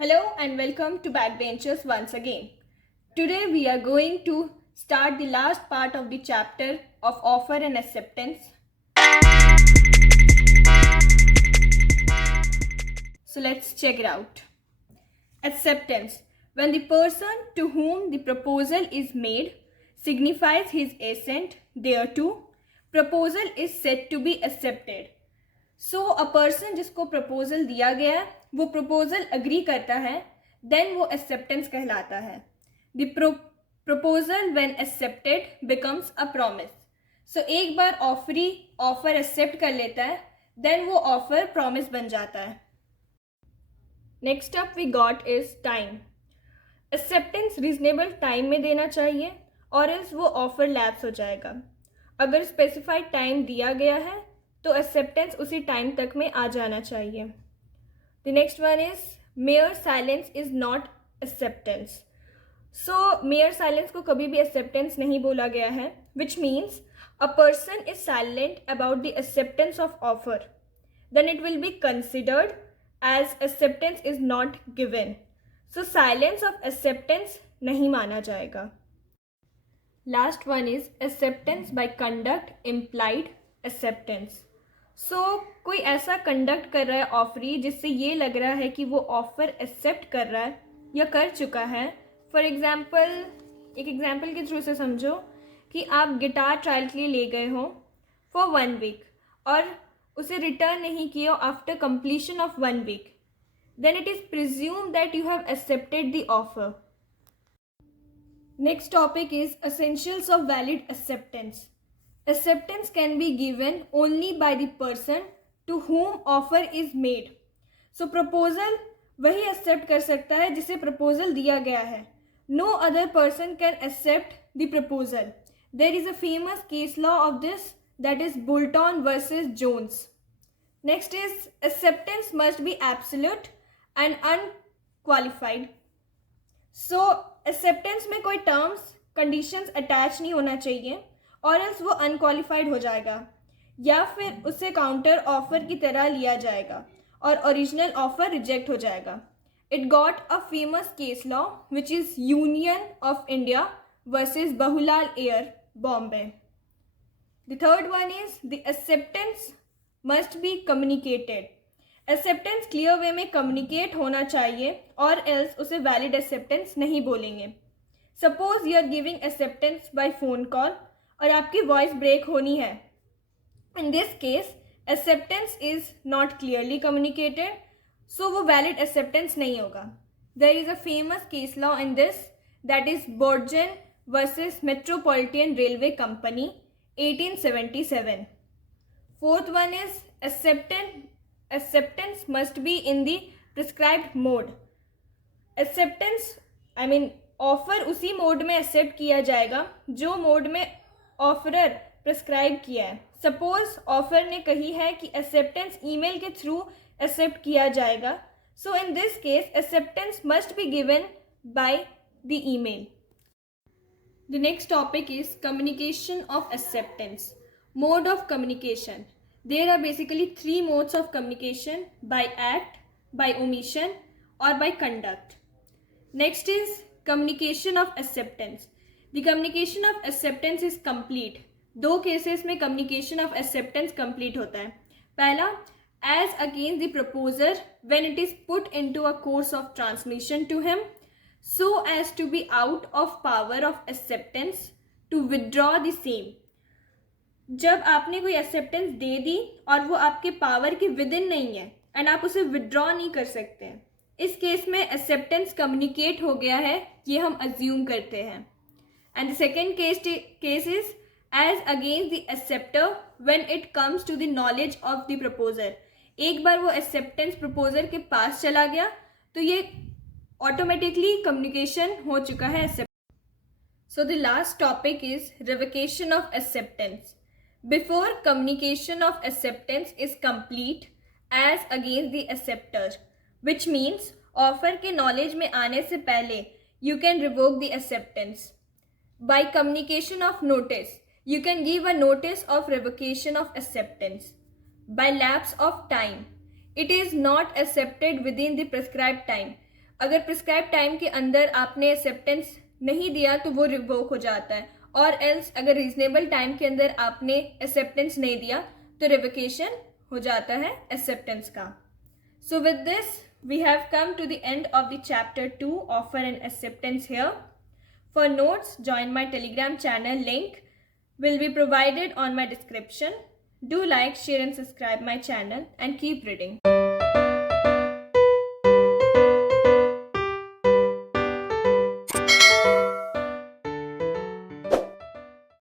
Hello and welcome to Backbenchers once again. Today we are going to start the last part of the chapter of offer and acceptance. So let's check it out. Acceptance. When the person to whom the proposal is made signifies his assent thereto, proposal is said to be accepted. So a person जिसको प्रपोजल दिया गया है वो proposal agree करता है, देन वो acceptance कहलाता है. The proposal when accepted becomes a promise. So एक बार ऑफर एक्सेप्ट कर लेता है, देन वो ऑफर प्रॉमिस बन जाता है. Next up we got is time. Acceptance reasonable time में देना चाहिए और एल्स वो ऑफर लैप्स हो जाएगा. अगर स्पेसिफाइड टाइम दिया गया है तो एक्सेप्टेंस उसी टाइम तक में आ जाना चाहिए. The next one is mere silence is not acceptance. So mere silence को कभी भी एक्सेप्टेंस नहीं बोला गया है, which means a person is silent about the acceptance of offer, then it will be considered as acceptance is not given. So silence of acceptance नहीं माना जाएगा. Last one is acceptance by conduct implied acceptance. कोई ऐसा कंडक्ट कर रहा है ऑफरी जिससे ये लग रहा है कि वो ऑफर एक्सेप्ट कर रहा है या कर चुका है. फॉर एग्जाम्पल, एक एग्जाम्पल के थ्रू से समझो कि आप गिटार ट्रायल के लिए ले गए हो फॉर 1 वीक और उसे रिटर्न नहीं किया after completion of 1 week, then it is presume that you have accepted the offer. Next topic is essentials of valid acceptance. Acceptance can be given only by the person to whom offer is made. So proposal वही accept कर सकता है जिसे proposal दिया गया है. No other person can accept the proposal. There is a famous case law of this, that is Boulton versus Jones. Next is acceptance must be absolute and unqualified. So acceptance में कोई terms, conditions attach नहीं होना चाहिए और एल्स वो अनक्वालिफाइड हो जाएगा या फिर उसे काउंटर ऑफर की तरह लिया जाएगा और ओरिजिनल ऑफर रिजेक्ट हो जाएगा. It got a famous case law which is Union of India versus Bahulal air Bombay. The third one is the acceptance must be communicated. Acceptance clear way में कम्युनिकेट होना चाहिए और एल्स उसे वैलिड एक्सेप्टेंस नहीं बोलेंगे. Suppose you are giving acceptance by phone call और आपकी voice break होनी है. In this case acceptance is not clearly communicated, so वो वैलिड एक्सेप्टेंस नहीं होगा. There is a famous case law in this, that is Brogden versus Metropolitan Railway Company 1877. Fourth one is acceptance must be in the prescribed mode. Acceptance offer उसी mode में accept किया जाएगा जो मोड में offeror prescribe किया है. Suppose offer ने कही है कि एक्सेप्टेंस ईमेल के थ्रू एक्सेप्ट किया जाएगा, so in this case acceptance must be given by the email. The next topic is communication of acceptance. Mode of communication. There are basically 3 modes of communication: by act, by omission और by conduct. Next is communication of acceptance. The communication of acceptance is complete. 2 cases में communication of acceptance complete होता है. पहला, as against the proposer when it is put into a course of transmission to him so as to be out of power of acceptance to withdraw the same. जब आपने कोई acceptance दे दी और वो आपके पावर के विदिन नहीं है एंड आप उसे withdraw नहीं कर सकते हैं, इस केस में acceptance communicate हो गया है, ये हम assume करते हैं. And the second case is as against the acceptor when it comes to the knowledge of the proposer. एक बार वो acceptance proposer के पास चला गया तो ये automatically communication हो चुका है acceptance. So the last topic is revocation of acceptance. Before communication of acceptance is complete as against the acceptor, which means offer के knowledge में आने से पहले you can revoke the acceptance. By communication of notice, you can give a notice of revocation of acceptance. By lapse of time, it is not accepted within the prescribed time. अगर prescribe time के अंदर आपने एक्सेप्टेंस नहीं दिया तो वो रिवोक हो जाता है, और एल्स अगर रीजनेबल टाइम के अंदर आपने एक्सेप्टेंस नहीं दिया तो रिवोकेशन हो जाता है एक्सेप्टेंस का. So with this we have come to the end of the chapter 2 offer and acceptance here. For notes join my Telegram channel, link will be provided on my description. Do like, share and subscribe my channel and keep reading.